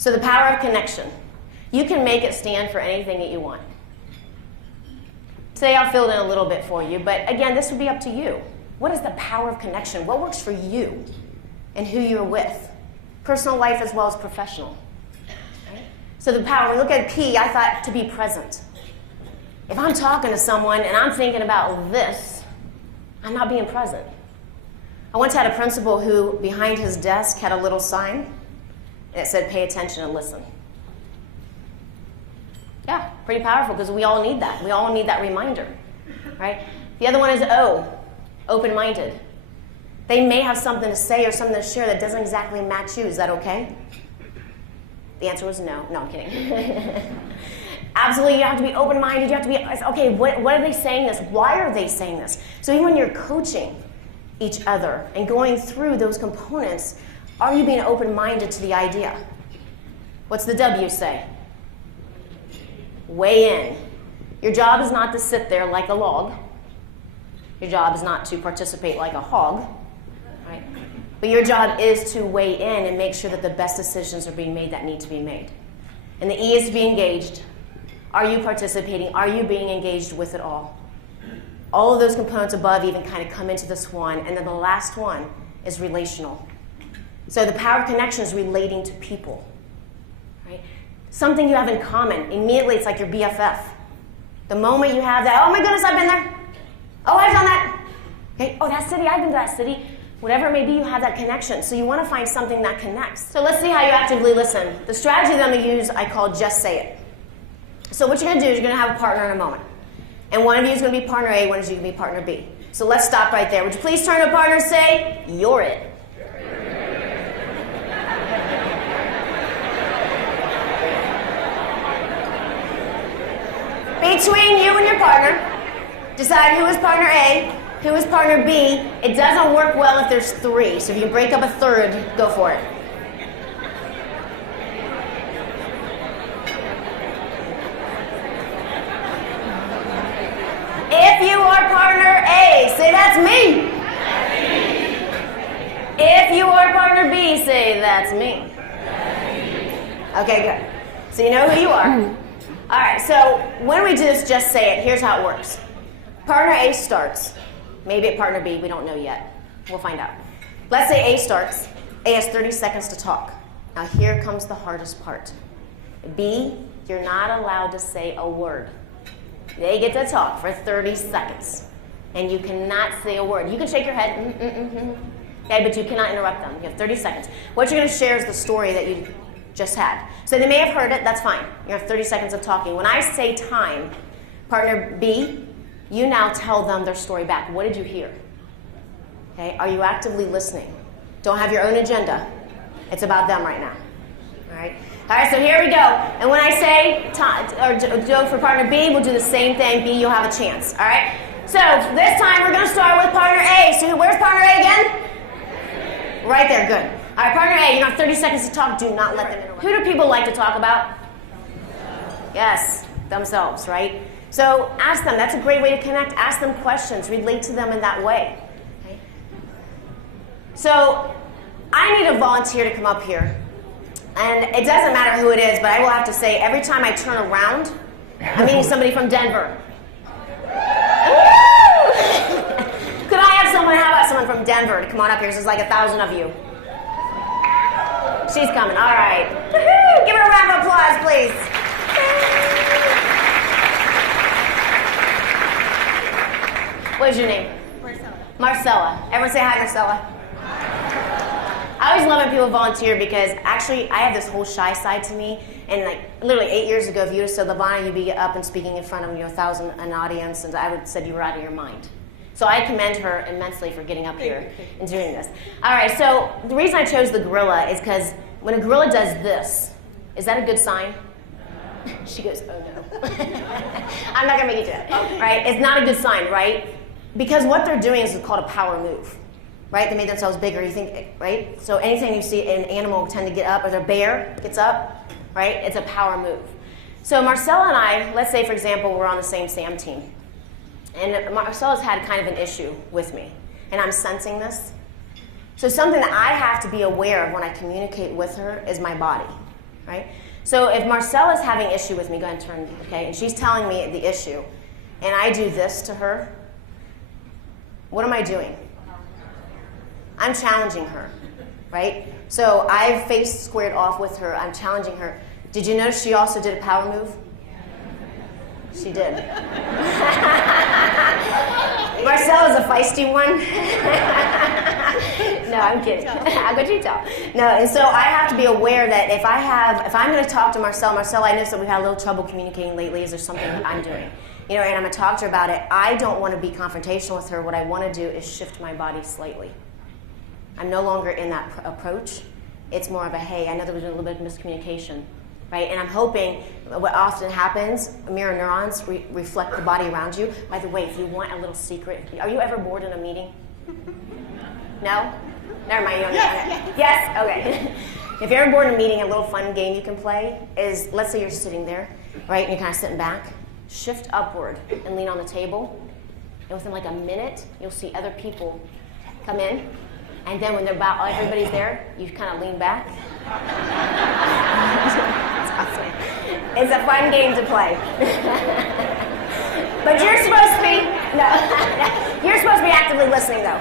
So the power of connection. You can make it stand for anything that you want. Today I'll fill it in a little bit for you, but again, this would be up to you. What is the power of connection? What works for you and who you're with? Personal life as well as professional. Right? So the power, when we look at P, I thought to be present. If I'm talking to someone and I'm thinking about this, I'm not being present. I once had a principal who, behind his desk, had a little sign, and it said, pay attention and listen. Yeah, pretty powerful, because we all need that. We all need that reminder, right? The other one is O, open-minded. They may have something to say or something to share that doesn't exactly match you. Is that okay? The answer was no. No, I'm kidding. Absolutely, you have to be open-minded. You have to be, okay, what are they saying this? Why are they saying this? So even when you're coaching each other and going through those components, are you being open-minded to the idea? What's the W say? Weigh in. Your job is not to sit there like a log. Your job is not to participate like a hog. Right? But your job is to weigh in and make sure that the best decisions are being made that need to be made. And the E is to be engaged. Are you participating? Are you being engaged with it all? All of those components above even kind of come into this one. And then the last one is relational. So the power of connection is relating to people. Right? Something you have in common. Immediately it's like your BFF. The moment you have that, oh my goodness, I've been there. Oh, I've done that. Okay. Oh, that city, I've been to that city. Whatever it may be, you have that connection. So you want to find something that connects. So let's see how you actively listen. The strategy that I'm going to use, I call just say it. So what you're going to do is you're going to have a partner in a moment. And one of you is going to be partner A, one of you is going to be partner B. So let's stop right there. Would you please turn to a partner and say, you're it. Between you and your partner, decide who is partner A, who is partner B. It doesn't work well if there's three, so if you can break up a third, go for it. If you are partner A, say that's me. That's me. If you are partner B, say that's me. That's me. Okay, good. So you know who you are. All right, so when we do this, just say it. Here's how it works. Partner A starts. Maybe at partner B, we don't know yet. We'll find out. Let's say A starts. A has 30 seconds to talk. Now here comes the hardest part. B, you're not allowed to say a word. They get to talk for 30 seconds. And you cannot say a word. You can shake your head, okay, but you cannot interrupt them. You have 30 seconds. What you're going to share is the story that you just had. So they may have heard it, that's fine. You have 30 seconds of talking. When I say time, partner B, you now tell them their story back. What did you hear? Okay, are you actively listening? Don't have your own agenda. It's about them right now. All right? All right, so here we go. And when I say go for partner B, we'll do the same thing. B, you'll have a chance. All right? So this time we're going to start with partner A. So where's partner A again? Right there, good. All right, partner A, you have 30 seconds to talk. Do not let them interrupt. Who do people like to talk about? Yes, themselves, right? So ask them. That's a great way to connect. Ask them questions. Relate to them in that way. Okay? So I need a volunteer to come up here. And it doesn't matter who it is, but I will have to say, every time I turn around, I'm meeting somebody from Denver. Could I have someone, how about someone from Denver to come on up here? There's like 1,000 of you. She's coming. All right. Woo-hoo! Give her a round of applause, please. What is your name? Marcella. Marcella. Everyone say hi, Marcella. I always love when people volunteer because actually I have this whole shy side to me. And like literally 8 years ago, if you would have said, LaVonna, you'd be up and speaking in front of 1,000 an audience, and I would have said you were out of your mind. So I commend her immensely for getting up here and doing this. All right, so the reason I chose the gorilla is because when a gorilla does this, is that a good sign? She goes, oh no. I'm not gonna make you do it, right? It's not a good sign, right? Because what they're doing is called a power move, right? They made themselves bigger, you think, right? So anything you see an animal tend to get up, or their bear gets up, right? It's a power move. So Marcella and I, let's say for example, we're on the same SAM team. And Marcella's had kind of an issue with me, and I'm sensing this. So something that I have to be aware of when I communicate with her is my body. right? So if Marcella's having issue with me, go ahead and turn, okay, and she's telling me the issue, and I do this to her, what am I doing? I'm challenging her, right? So I've face squared off with her. I'm challenging her. Did you notice she also did a power move? She did. Marcella's a feisty one. No, I'm kidding. How could you tell? No, and so I have to be aware that if I'm going to talk to Marcella, I know that we've had a little trouble communicating lately. Is there something that I'm doing? You know, and I'm going to talk to her about it. I don't want to be confrontational with her. What I want to do is shift my body slightly. I'm no longer in that approach. It's more of a, hey, I know there was a little bit of miscommunication, right? And I'm hoping what often happens, mirror neurons reflect the body around you. By the way, if you want a little secret, are you ever bored in a meeting? No? Never mind. You don't Yes? Okay. If you're ever bored in a meeting, a little fun game you can play is, let's say you're sitting there, right, and you're kind of sitting back, shift upward and lean on the table, and within like a minute, you'll see other people come in, and then when they're about everybody's there, you kind of lean back. It's awesome. It's a fun game to play. But you're supposed to be actively listening though.